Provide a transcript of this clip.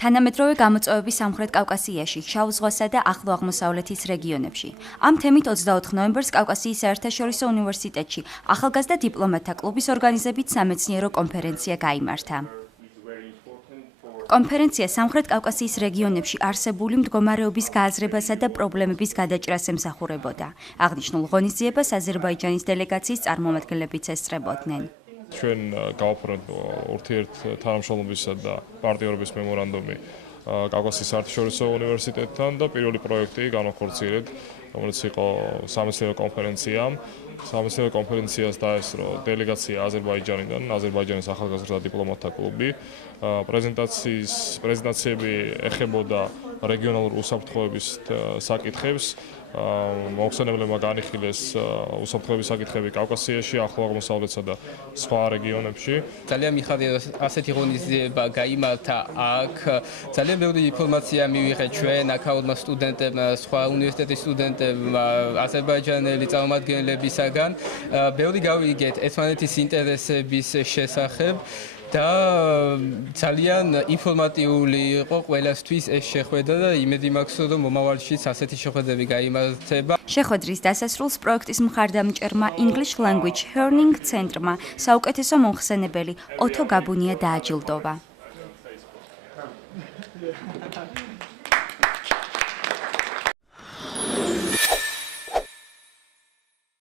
თანამედროვე გამოწვევები სამხრეთ კავკასიაში, შავ ზღვასა და ახლო აღმოსავლეთის რეგიონებში. ამ თემით 24 ნოემბერს კავკასიის საერთაშორისო უნივერსიტეტში ახალგაზრდა დიპლომატთა კლუბის ორგანიზებით სამეცნიერო კონფერენცია გაიმართა. კონფერენცია სამხრეთ კავკასიის რეგიონებში არსებული მდგომარეობის გააზრებასა და პრობლემების გადაჭრას ემსახურებოდა. აღნიშნულ ღონისძიებას აზერბაიჯანის დელეგაციის წარმომადგენლებიც ესწრებოდნენ. ჩვენ გავაფორმეთ ურთიერთთანამშრომლობისა და პარტნიორობის მემორანდუმი კავკასიის საერთაშორისო უნივერსიტეტთან და პირველი პროექტი განახორციელეთ, რომელიც იყო სამეცნიერო კონფერენცია. სამეცნიერო კონფერენციას დაესწრო დელეგაცია აზერბაიჯანიდან, აზერბაიჯანის ახალგაზრდა დიპლომატთა კლუბი. პრეზენტაციები ეხებოდა რეგიონალურ უსაფრთხოების საკითხებს. მოხსენებლებმა განიხილეს უსაფრთხოების საკითხები კავკასიაში, ახლო აღმოსავლეთსა და სხვა რეგიონებში. ძალიან მიხარია ასეთი ღონისძიება გაიმართა აქ. ძალიან ბევრი ინფორმაცია მივიღეთ ჩვენ აქაურმა სტუდენტებმა, სხვა უნივერსიტეტის სტუდენტებმა, აზერბაიჯანელი წარმომადგენლებისაგან. ბევრი გავიგეთ ერთმანეთის ინტერესების შესახებ. და ძალიან ინფორმატიული იყო ყველასთვის ეს შეხვედრა და იმედი მაქვს, რომ მომავალშიც ასეთი შეხვედრები გაიმართება. შეხვედრის დასასრულს პროექტის მხარდამჭერმა English Language Learning ცენტრმა საუკეთესო მომხსენებელი ოთო გაბუნია დააჯილდოვა.